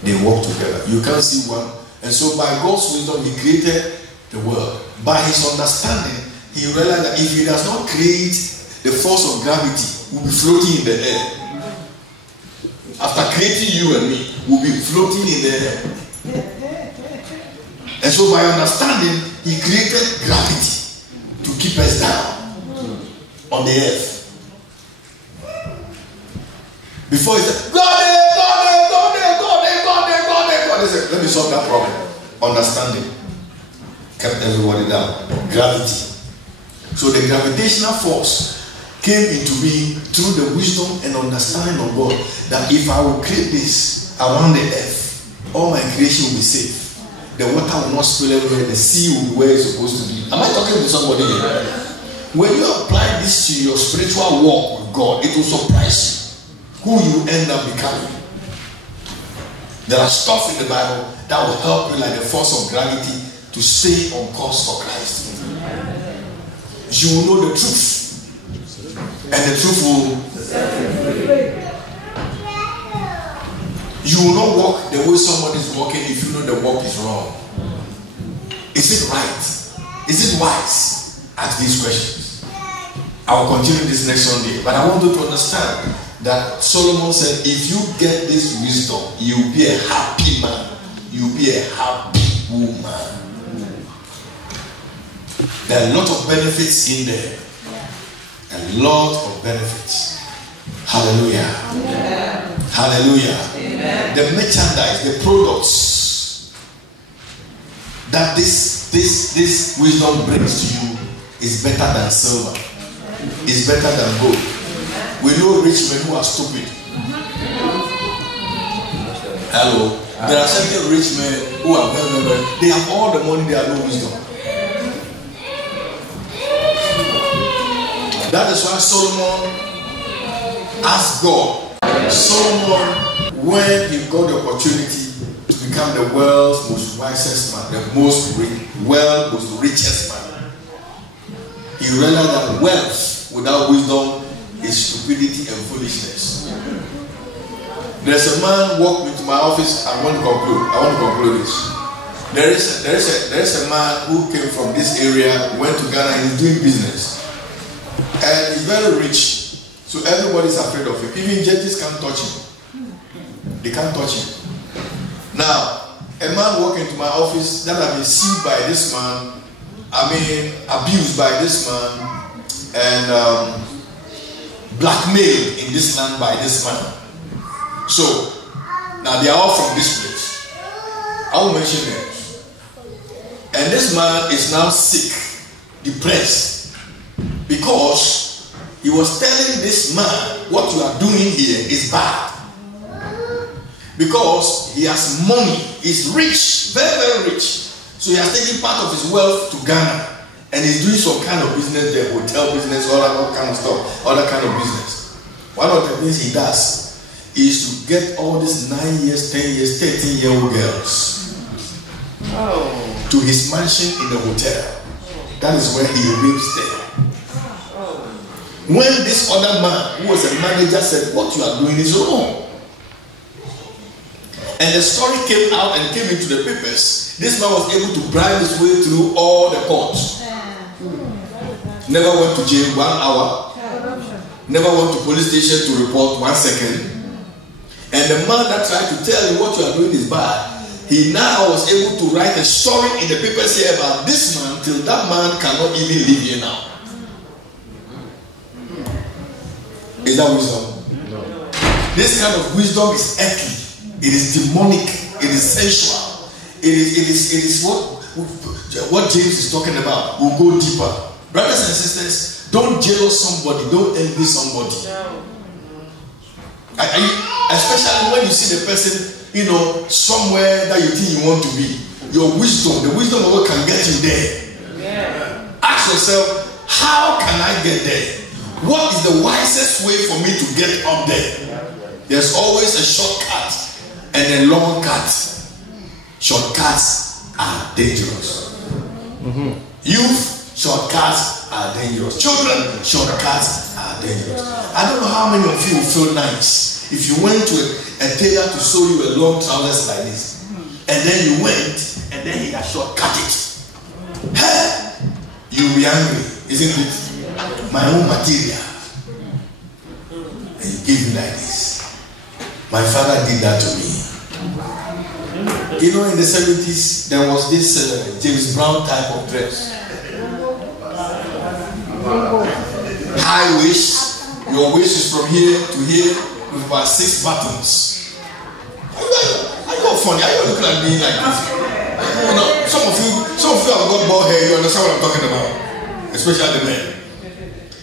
They work together. You can't see one. And so by God's wisdom, he created the world. By his understanding, he realized that if he does not create the force of gravity, we'll be floating in the air. After creating you and me, we'll be floating in the air. And so by understanding, he created gravity to keep us down on the earth. Before he said, God, he said, let me solve that problem. Understanding kept everybody down. Gravity. So the gravitational force came into being through the wisdom and understanding of God, that if I will create this around the earth, all my creation will be safe. The water will not spill everywhere. The sea will be where it's supposed to be. Am I talking to somebody here? When you apply this to your spiritual walk with God, it will surprise you who you end up becoming. There are stuff in the Bible that will help you, like the force of gravity, to stay on course for Christ. You will know the truth, and the truth will. You will not walk the way somebody is walking if you know the walk is wrong. Is it right? Is it wise? Ask these questions. I will continue this next Sunday, but I want you to understand that Solomon said, if you get this wisdom, you'll be a happy man. You'll be a happy woman. There are a lot of benefits in there. A lot of benefits. Hallelujah. Amen. Hallelujah. Amen. The merchandise, the products that this wisdom brings to you is better than silver. Is better than gold. We know rich men who are stupid. Hello. There are certain rich men who are very, they have all the money, they have no wisdom. That is why Solomon asked God. Solomon, when he got the opportunity to become the world's most wisest man, the most richest man, he realized that wealth without wisdom is stupidity and foolishness. There's a man walked into my office. I want to conclude this. There is a man who came from this area, went to Ghana, and is doing business. And he's very rich. So everybody's afraid of him. Even judges can't touch him. They can't touch him. Now, a man walked into my office that had been sued by this man, abused by this man, and blackmailed in this land by this man. So, now they are all from this place. I will mention names. And this man is now sick, depressed, because he was telling this man, what you are doing here is bad. Because he has money, he's rich, very, very rich. So he has taken part of his wealth to Ghana, and he's doing some kind of business there, hotel business, all that kind of stuff, other kind of business. One of the things he does is to get all these 9 years, 10 years, 13-year-old girls to his mansion in the hotel. That is where he lives there. When this other man, who was a manager, said, what you are doing is wrong. And the story came out and came into the papers. This man was able to bribe his way through all the courts. Never went to jail 1 hour. Never went to police station to report 1 second. And the man that tried to tell you what you are doing is bad, he now was able to write a story in the papers here about this man till that man cannot even live here now. Is that wisdom? No. This kind of wisdom is earthly. It is demonic. It is sensual. It is what James is talking about. We'll go deeper. Brothers and sisters, don't jealous somebody. Don't envy somebody. Especially when you see the person, somewhere that you think you want to be. Your wisdom, the wisdom of God can get you there. Yeah. Ask yourself, how can I get there? What is the wisest way for me to get up there? There's always a shortcut and a long cut. Shortcuts are dangerous. Youth, shortcuts are dangerous. Children, shortcuts are dangerous. I don't know how many of you will feel nice if you went to a tailor to sew you a long trousers like this, and then you went and then he had shortcut it. Hey, you'll be angry, isn't it? My own material, and you gave me like this. My father did that to me. In the 70s, there was this James Brown type of dress. High waist. Your waist is from here to here with about 6 buttons. Are you funny? Are you looking at me like this? Some of you have got bald hair. You understand what I'm talking about? Especially the men.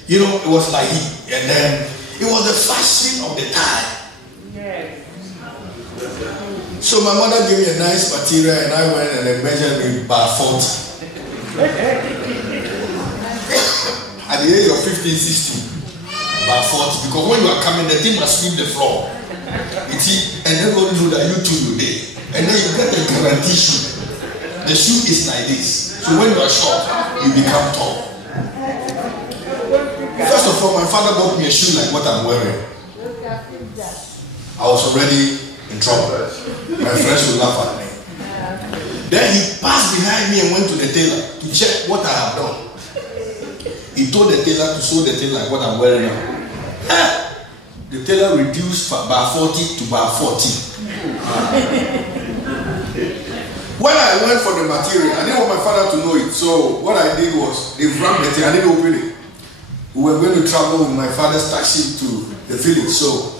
It was like and then it was the fashion of the time. So my mother gave me a nice material, and I went and I measured me by 40. At the age of 15, 16, by 40, because when you are coming, the thing must sweep the floor. You see, and everybody know that you too will there. And then you get a guarantee shoe. The shoe is like this. So when you are short, you become tall. First of all, my father bought me a shoe like what I'm wearing. I was already in trouble. My friends would laugh at me. Then he passed behind me and went to the tailor to check what I have done. He told the tailor to sew the thing like what I'm wearing now. The tailor reduced by 40 to by 40. When I went for the material, I didn't want my father to know it. So what I did was, they wrapped the thing, I didn't open it. We were going to travel with my father's taxi to the village. So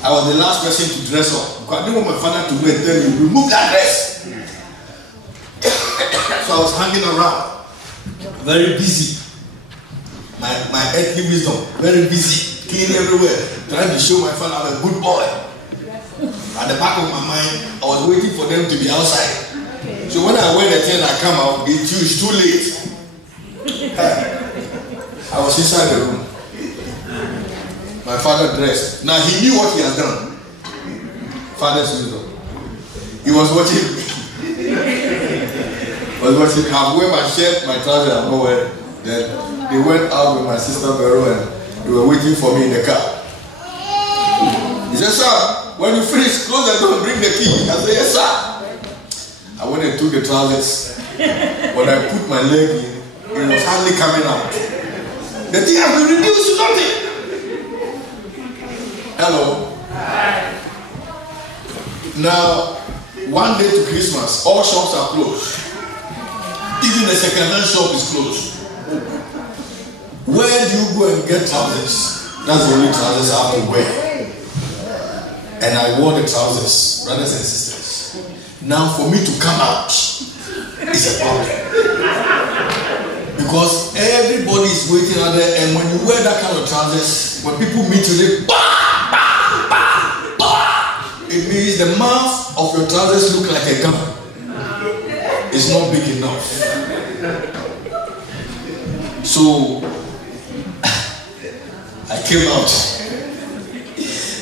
I was the last person to dress up. Because I didn't want my father to know and tell me, remove that dress. So I was hanging around, very busy. My earthly wisdom, very busy, clean everywhere, trying to show my father I'm a good boy. At the back of my mind, I was waiting for them to be outside. So when I wear the thing, I come out, it's too late. I was inside the room. My father dressed. Now he knew what he had done. Father's wisdom. He was watching me. I wear my shirt, my trousers, I'm not wearing. Then they went out with my sister Vero and they were waiting for me in the car. He said, sir, when you finish, close the door and bring the key. I said, yes, sir. I went and took the trousers. When I put my leg in, it was hardly coming out. The thing has been reduced to nothing. Hello. Now, one day to Christmas, all shops are closed. Even the second-hand shop is closed. Where do you go and get trousers? That's the only trousers I have to wear. And I wore the trousers, brothers and sisters. Now, for me to come out is a problem. Because everybody is waiting out there, and when you wear that kind of trousers, when people meet you, they bah, bah, bah, bah. It means the mouth of your trousers look like a gun. It's not big enough. So I came out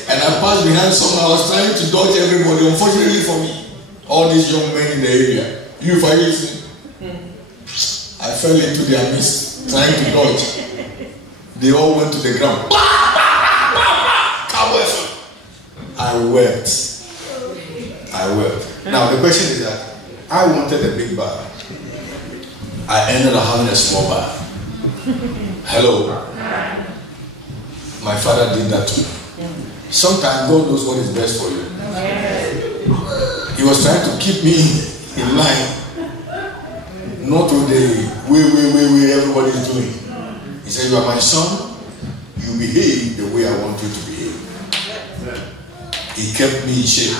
and I passed behind someone. I was trying to dodge everybody. Unfortunately for me, all these young men in the area, you for listening, I fell into their midst. trying to dodge. They all went to the ground. Cowboy foot. I wept. Now the question is that I wanted a big bar. I ended up having a small bar. Hello. My father did that too. Sometimes God knows what is best for you. He was trying to keep me in line, not with the way everybody is doing. He said, "You are my son. You behave the way I want you to behave." He kept me in shape.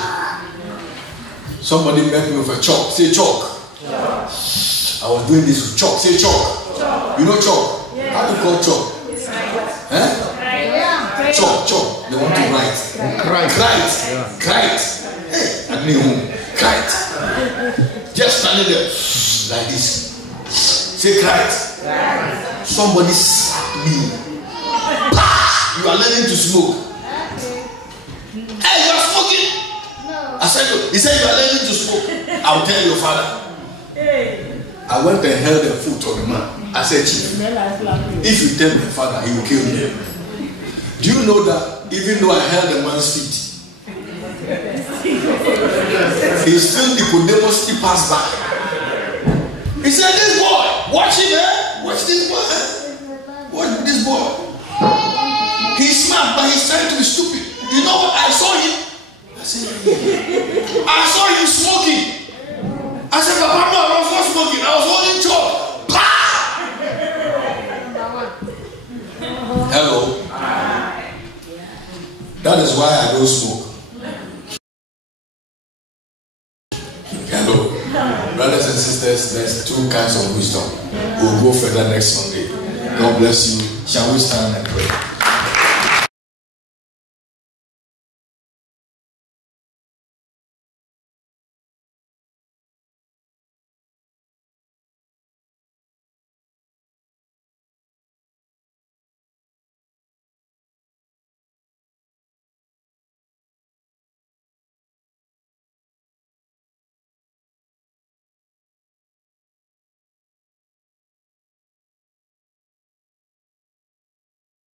Somebody met me with a chalk. Say chalk. I was doing this with chalk. Say chalk. You know chalk? How do you call chalk? Chalk. They want to write. Kite. Hey, I didn't know. Kite. Just standing there like this. Say kite. Somebody slapped me. You are learning to smoke. Hey, you are smoking. I said, he said, you are learning to smoke. I'll tell your father. I went and held the foot of the man. I said, Chief, if you tell my father, he will kill me. Do you know that even though I held the man's feet, he still Nicodemus passed by. He said, "This boy, watch him, watch this boy, watch this boy. He's smart, but he's trying to be stupid. You know what? I saw him. I saw him smoking. I said, Papa, no, I was not smoking. I was holding chalk. Hello. That is why I don't smoke. Hello. Brothers and sisters, there's two kinds of wisdom. We'll go further next Sunday. God bless you. Shall we stand and pray?